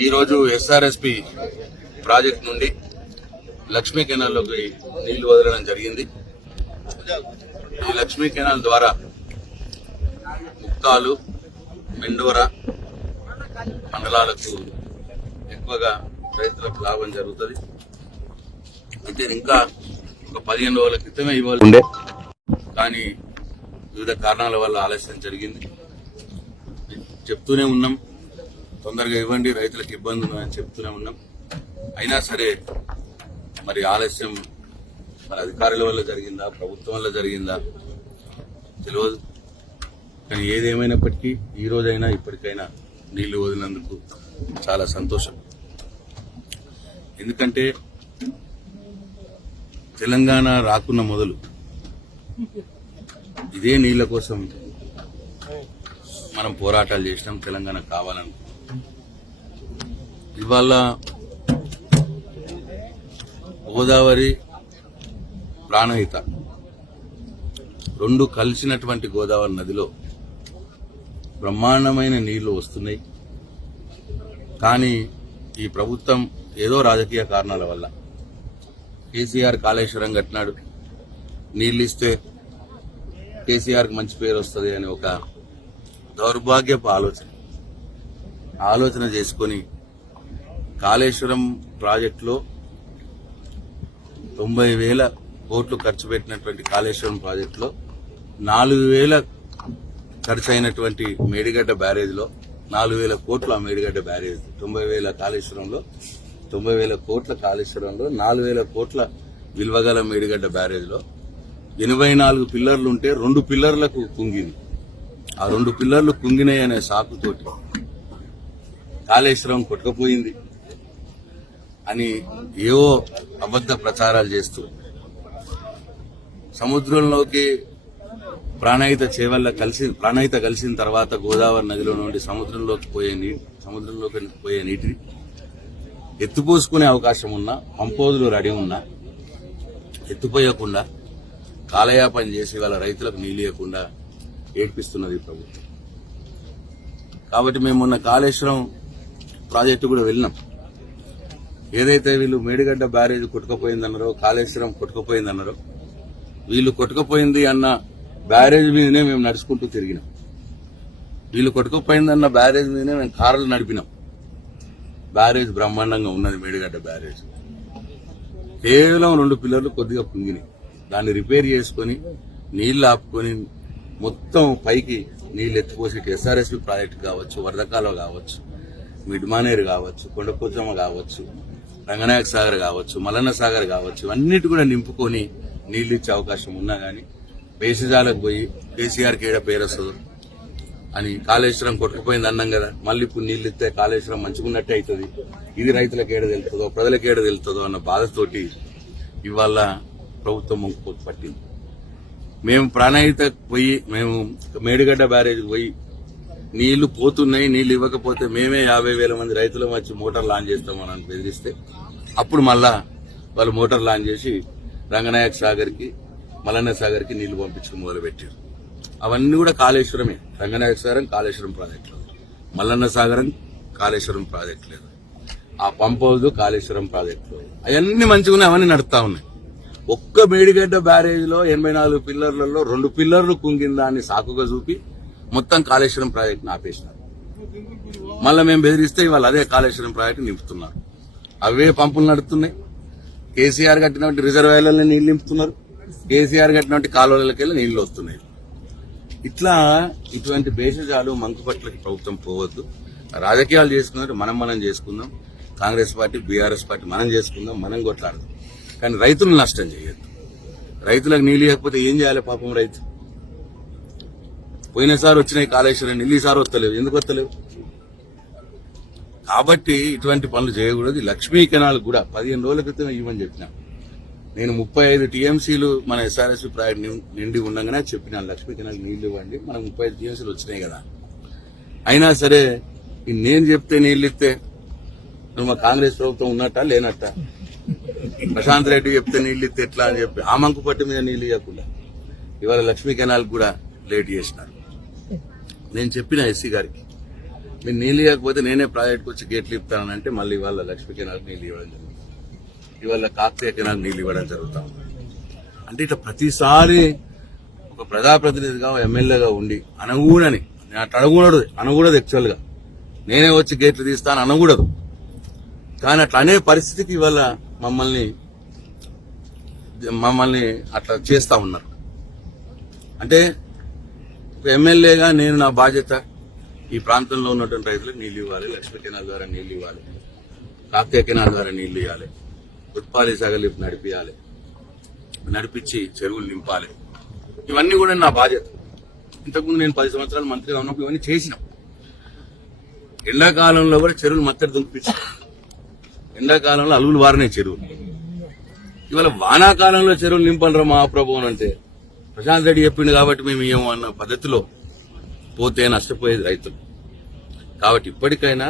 ఈరోజు SRSP project నుండి లక్ష్మీ కెనాల్లోకి నీళ్లు వదలడం జరిగింది. ఈ లక్ష్మీ కెనాల్ ద్వారా ముక్తాలు, మెండోరా మండలాలకు ఎక్కువగా రైతులకు లాభం జరుగుతుంది. అయితే ఇంకా ఒక 15 రోజుల క్రితమే ఇవ్వాలి ఉండే, కానీ వివిధ కారణాల వల్ల ఆలస్యం జరిగింది. చెప్తూనే ఉన్నాం, తొందరగా ఇవ్వండి, రైతులకు ఇబ్బంది ఉందని చెప్తూనే ఉన్నాం. అయినా సరే మరి ఆలస్యం మరి అధికారుల వల్ల జరిగిందా, ప్రభుత్వం వల్ల జరిగిందా తెలియదు. కానీ ఏదేమైనప్పటికీ ఈ రోజైనా ఇప్పటికైనా నీళ్లు వదిలినందుకు చాలా సంతోషం. ఎందుకంటే తెలంగాణ రాకున్న మొదలు ఇదే నీళ్ల కోసం మనం పోరాటాలు చేసినాం. తెలంగాణ కావాలని ఇవాళ గోదావరి, ప్రాణహిత రెండు కలిసినటువంటి గోదావరి నదిలో బ్రహ్మాండమైన నీళ్లు వస్తున్నాయి. కానీ ఈ ప్రభుత్వం ఏదో రాజకీయ కారణాల వల్ల కేసీఆర్ కాళేశ్వరం కట్టినాడు, నీళ్లు ఇస్తే కేసీఆర్కి మంచి పేరు వస్తుంది అని ఒక దౌర్భాగ్యపు ఆలోచన చేసుకొని కాళేశ్వరం ప్రాజెక్టులో 90,000 కోట్లు ఖర్చు పెట్టినటువంటి కాళేశ్వరం ప్రాజెక్టులో 4,000 ఖర్చు అయినటువంటి మేడిగడ్డ బ్యారేజ్లో 4,000 కోట్ల మేడిగడ్డ బ్యారేజ్, 90,000 కాళేశ్వరంలో 90,000 కోట్ల కాళేశ్వరంలో 4,000 కోట్ల విలువగల మేడిగడ్డ బ్యారేజ్లో 84 పిల్లర్లు ఉంటే 2 పిల్లర్లకు కుంగింది. ఆ 2 పిల్లర్లు కుంగినాయి అనే సాకుతోటి కాళేశ్వరం కొట్టుకుపోయింది అని ఏవో అబద్ధ ప్రచారాలు చేస్తూ సముద్రంలోకి ప్రాణహిత కలిసిన తర్వాత గోదావరి నదిలో నుండి సముద్రంలోకి పోయే నీటిని ఎత్తిపోసుకునే అవకాశం ఉన్నా, పంపోదులు రెడీ ఉన్నా ఎత్తిపోయకుండా కాలయాపన చేసి వాళ్ళ రైతులకు నీళ్ళియకుండా ఏడ్పిస్తున్నది ప్రభుత్వం. కాబట్టి మేము మొన్న కాళేశ్వరం ప్రాజెక్టు కూడా వెళ్ళినాం. ఏదైతే వీళ్ళు మేడిగడ్డ బ్యారేజ్ కొట్టుకుపోయిందన్నారో, కాళేశ్వరం కొట్టుకుపోయిందన్నారో, వీళ్ళు కొట్టుకుపోయింది అన్న బ్యారేజ్ మీదనే మేము నడుచుకుంటూ తిరిగినాం. వీళ్ళు కొట్టుకుపోయిందన్న బ్యారేజ్ మీదనే మేము కార్లు నడిపినాం. బ్యారేజ్ బ్రహ్మాండంగా ఉన్నది. మేడిగడ్డ బ్యారేజ్ కేవలం 2 పిల్లర్లు కొద్దిగా కుంగినాయి. దాన్ని రిపేర్ చేసుకుని నీళ్లు ఆపుకొని మొత్తం పైకి నీళ్లు ఎత్తిపోసి ఎస్ఆర్ఎస్పి ప్రాజెక్టు కావచ్చు, వరదకాలువ కావచ్చు, మిడ్మానేరు కావచ్చు, కొండపోచమ్మ కావచ్చు, రంగనాయక సాగర్ కావచ్చు, మల్లన్న సాగర్ కావచ్చు, ఇవన్నిటి కూడా నింపుకొని నీళ్లు ఇచ్చే అవకాశం ఉన్నా కానీ బేసిజాలకు పోయి కేసీఆర్కి ఏడ పేరు వస్తుందో అని కాళేశ్వరం కొట్టుకుపోయింది అన్నాం కదా, మళ్ళీ ఇప్పుడు నీళ్లు ఇస్తే కాళేశ్వరం మంచుకున్నట్టే అవుతుంది, ఇది రైతులకు ఏడ తెలుస్తుందో, ప్రజలకు ఏడ తెలుస్తుందో అన్న బాధతోటి ఇవాళ ప్రభుత్వం మొంకు పట్టింది. మేము ప్రాణహిత పోయి, మేము మేడిగడ్డ బ్యారేజ్ పోయి నీళ్లు పోతున్నాయి, నీళ్లు ఇవ్వకపోతే మేమే 50,000 మంది రైతుల వచ్చి మోటార్ లాంచ్ చేస్తామని బెదిరిస్తే అప్పుడు మళ్ళా వాళ్ళు మోటార్ లాంచ్ చేసి రంగనాయక సాగర్కి, మల్లన్న సాగర్కి నీళ్లు పంపించుకుని మొదలుపెట్టారు. అవన్నీ కూడా కాళేశ్వరమే. రంగనాయక సాగరం కాళేశ్వరం ప్రాజెక్టులో, మల్లన్న సాగరం కాళేశ్వరం ప్రాజెక్టు లేదు, ఆ పంప్ హౌస్ కాళేశ్వరం ప్రాజెక్టులో, అవన్నీ మంచిగానే అవన్నీ నడుస్తా ఉన్నాయి. ఒక్క మేడిగడ్డ బ్యారేజ్ లో 84 పిల్లర్లలో 2 పిల్లర్లు కుంగిందా అని సాకుగా చూపి మొత్తం కాళేశ్వరం ప్రాజెక్టును ఆపేసినారు. మళ్ళీ మేము బెదిరిస్తే ఇవాళ అదే కాళేశ్వరం ప్రాజెక్టు నింపుతున్నారు. అవే పంపులు నడుస్తున్నాయి. కేసీఆర్ కట్టినటువంటి రిజర్వాయర్లలో నీళ్లు నింపుతున్నారు, కేసీఆర్ కట్టినటువంటి కాలువలకి వెళ్ళి నీళ్లు వస్తున్నాయి. ఇట్లా ఇటువంటి భేషజాలు మంకుపట్లకి ప్రభుత్వం పోవద్దు. రాజకీయాలు చేసుకున్నట్టు మనం చేసుకుందాం. కాంగ్రెస్ పార్టీ, బీఆర్ఎస్ పార్టీ మనం చేసుకుందాం, మనం కొట్లాడదాం. కానీ రైతులను నష్టం చేయొద్దు. రైతులకు నీళ్ళు ఇవ్వకపోతే ఏం చేయాలి పాపం రైతు? పోయినసారి వచ్చినాయి కాళేశ్వరం నీళ్ళు, ఈసారి వస్తలేవు. ఎందుకు వస్తలేవు? కాబట్టి ఇటువంటి పనులు చేయకూడదు. లక్ష్మీ కెనాల్ కూడా 15 రోజుల క్రితం ఇవ్వని చెప్పినా. నేను 35 టీఎంసీలు మన ఎస్ఆర్ఎస్పి ప్రాజెక్ట్ నిండి ఉండగానే చెప్పినాను, లక్ష్మీ కెనాల్ నీళ్లు ఇవ్వండి, మనకు 35 టీఎంసీలు వచ్చినాయి కదా. అయినా సరే నేను చెప్తే నీళ్ళు ఇస్తే నువ్వు మా కాంగ్రెస్ ప్రభుత్వం ఉన్నట్టా లేనట్టా? ప్రశాంత్ రెడ్డి చెప్తే నీళ్ళు ఇస్తే ఎట్లా అని చెప్పి ఆ మంకుపట్టి మీద నీళ్లు ఇవ్వకుండా ఇవాళ లక్ష్మీ కెనాల్ కూడా లేట్ చేసినారు. నేను చెప్పిన ఎస్సీ గారికి మీరు నీళ్ళు ఇవ్వకపోతే నేనే ప్రాజెక్ట్కి వచ్చి గేట్లు ఇస్తానంటే మళ్ళీ ఇవాళ లక్ష్మీ కెనాల్కి నీళ్ళు ఇవ్వడం జరుగుతుంది, ఇవాళ కాకతీయ కెనాల్ నీళ్ళు ఇవ్వడం జరుగుతా ఉంది. అంటే ఇట్లా ప్రతిసారి ఒక ప్రజాప్రతినిధిగా ఎమ్మెల్యేగా ఉండి అనకూడని, అట్లా అనకూడదు యాక్చువల్గా, నేనే వచ్చి గేట్లు తీస్తాను అనకూడదు. కానీ అట్లా అనే పరిస్థితికి ఇవాళ మమ్మల్ని అట్లా చేస్తా ఉన్నారు. అంటే ఒక ఎమ్మెల్యేగా నేను నా బాధ్యత ఈ ప్రాంతంలో ఉన్నటువంటి రైతులకు నీళ్లు ఇవ్వాలి, లక్ష్మీ కెనాల్ ద్వారా నీళ్లు ఇవ్వాలి, కాకతీయ కెనాల్ ద్వారా నీళ్లు ఇవ్వాలి, ఉత్పాలి సాగర్ లిఫ్ట్ నడిపించి చెరువులు నింపాలి. ఇవన్నీ కూడా నా బాధ్యత. ఇంతకుముందు నేను 10 సంవత్సరాలు మంత్రిగా ఉన్నప్పుడు ఇవన్నీ చేసినాం. ఎండాకాలంలో కూడా చెరువులు మత్తడి దుంపించాం, ఎండాకాలంలో అలుగులు వారినాయి చెరువులు. ఇవాళ వానాకాలంలో చెరువులు నింపనరా మహాప్రభు అని అంటే ప్రశాంత్ రెడ్డి చెప్పిండు కాబట్టి మేము ఏమో అన్న పద్ధతిలో పోతే నష్టపోయేది రైతులు. కాబట్టి ఇప్పటికైనా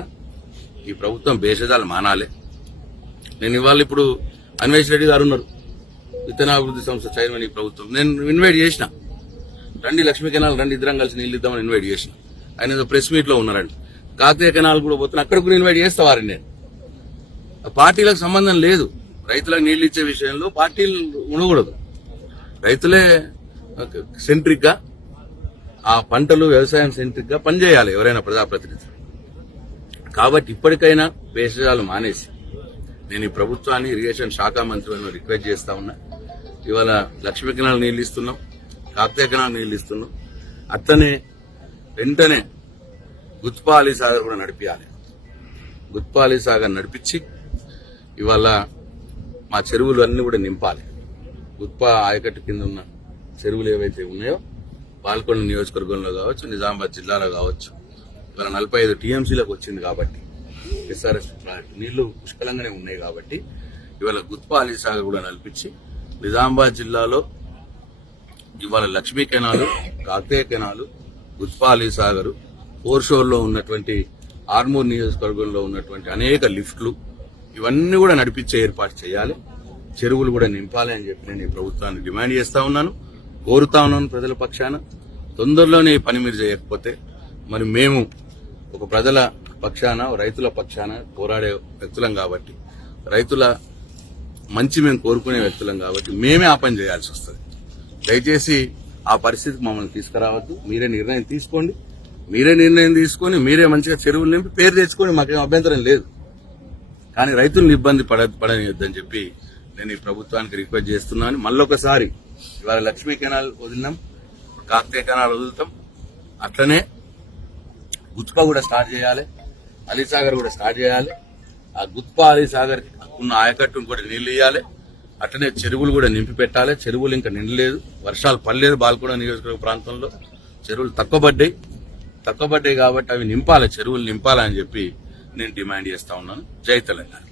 ఈ ప్రభుత్వం భేషజాలు మానాలి. నేను ఇవాళ ఇప్పుడు అన్వేష్ రెడ్డి గారు ఉన్నారు, విత్తనాభివృద్ధి సంస్థ చైర్మన్ ఈ ప్రభుత్వం. నేను ఇన్వైట్ చేసిన, రండి లక్ష్మీ కెనాల్ రండి ఇద్దరం కలిసి నీళ్ళు ఇద్దామని ఇన్వైట్ చేసిన. ఆయన ఏదో ప్రెస్ మీట్ లో ఉన్నారండి. కాకతీయ కెనాల్ కూడా పోతున్నా, అక్కడ కూడా ఇన్వైట్ చేస్తావారండి. నేను పార్టీలకు సంబంధం లేదు, రైతులకు నీళ్లు ఇచ్చే విషయంలో పార్టీలు ఉండకూడదు. రైతులే సెంట్రిక్ గా ఆ పంటలు వ్యవసాయం సెంట్రిక్ గా పనిచేయాలి ఎవరైనా ప్రజాప్రతినిధి. కాబట్టి ఇప్పటికైనా భేషజాలు మానేసి నేను ఈ ప్రభుత్వాన్ని ఇరిగేషన్ శాఖ మంత్రులను రిక్వెస్ట్ చేస్తా ఉన్నా. ఇవాళ లక్ష్మీ కెనాల్ నీళ్లు ఇస్తున్నాం, కాకతీయ కెనాల్ నీళ్లు ఇస్తున్నాం, అట్లనే వెంటనే గుత్పాలి సాగర్ కూడా నడిపించాలి. గుత్పాలి సాగర్ నడిపించి ఇవాళ మా చెరువులు అన్ని కూడా నింపాలి. గుత్పా ఆయకట్టు కింద ఉన్న చెరువులు ఏవైతే ఉన్నాయో పాల్కొండ నియోజకవర్గంలో కావచ్చు, నిజామాబాద్ జిల్లాలో కావచ్చు, ఇవాళ 45 టీఎంసీలకు వచ్చింది. కాబట్టి ఎస్ఆర్ఎస్ ప్రాజెక్టు నీళ్లు పుష్కలంగానే ఉన్నాయి. కాబట్టి ఇవాళ గుత్పాలి సాగర్ కూడా నడిపించి నిజామాబాద్ జిల్లాలో ఇవాళ లక్ష్మీ కెనాలు, కాకతీయ కెనాలు, గుత్పాలి సాగరు, పోర్షోర్లో ఉన్నటువంటి ఆర్మూర్ నియోజకవర్గంలో ఉన్నటువంటి అనేక లిఫ్ట్లు ఇవన్నీ కూడా నడిపించే ఏర్పాటు చేయాలి. చెరువులు కూడా నింపాలి అని చెప్పి నేను ఈ ప్రభుత్వాన్ని డిమాండ్ చేస్తా ఉన్నాను, కోరుతా ఉన్నాను. ప్రజల పక్షాన తొందరలోనే ఈ పని మీరు చేయకపోతే మరి మేము ఒక ప్రజల పక్షాన, రైతుల పక్షాన పోరాడే వ్యక్తులం కాబట్టి, రైతుల మంచి మేము కోరుకునే వ్యక్తులం కాబట్టి మేమే ఆ పని చేయాల్సి వస్తుంది. దయచేసి ఆ పరిస్థితికి మమ్మల్ని తీసుకురావద్దు. మీరే నిర్ణయం తీసుకోండి, మీరే మంచిగా చెరువులు నింపి పేరు తెచ్చుకోండి, మాకేం అభ్యంతరం లేదు. కానీ రైతులను ఇబ్బంది పడనియొద్దని చెప్పి నేను ఈ ప్రభుత్వానికి రిక్వెస్ట్ చేస్తున్నాను. మళ్ళొకసారి ఇవాళ లక్ష్మీ కెనాల్ వదిలినాం, కాకతీయ కెనాల్ వదులుతాం, అట్లనే గుత్పా కూడా స్టార్ట్ చేయాలి, అలీసాగర్ కూడా స్టార్ట్ చేయాలి. ఆ గుత్పా అలీసాగర్ ఉన్న ఆయకట్టును కూడా నీళ్లు ఇవ్వాలి. అట్లనే చెరువులు కూడా నింపి పెట్టాలి. చెరువులు ఇంకా నిండలేదు, వర్షాలు పడలేదు. బాల్కొండ నియోజకవర్గ ప్రాంతంలో చెరువులు తక్కువ పడ్డాయి కాబట్టి అవి నింపాలి, చెరువులు నింపాలని చెప్పి నేను డిమాండ్ చేస్తా ఉన్నాను. జై తెలంగాణ.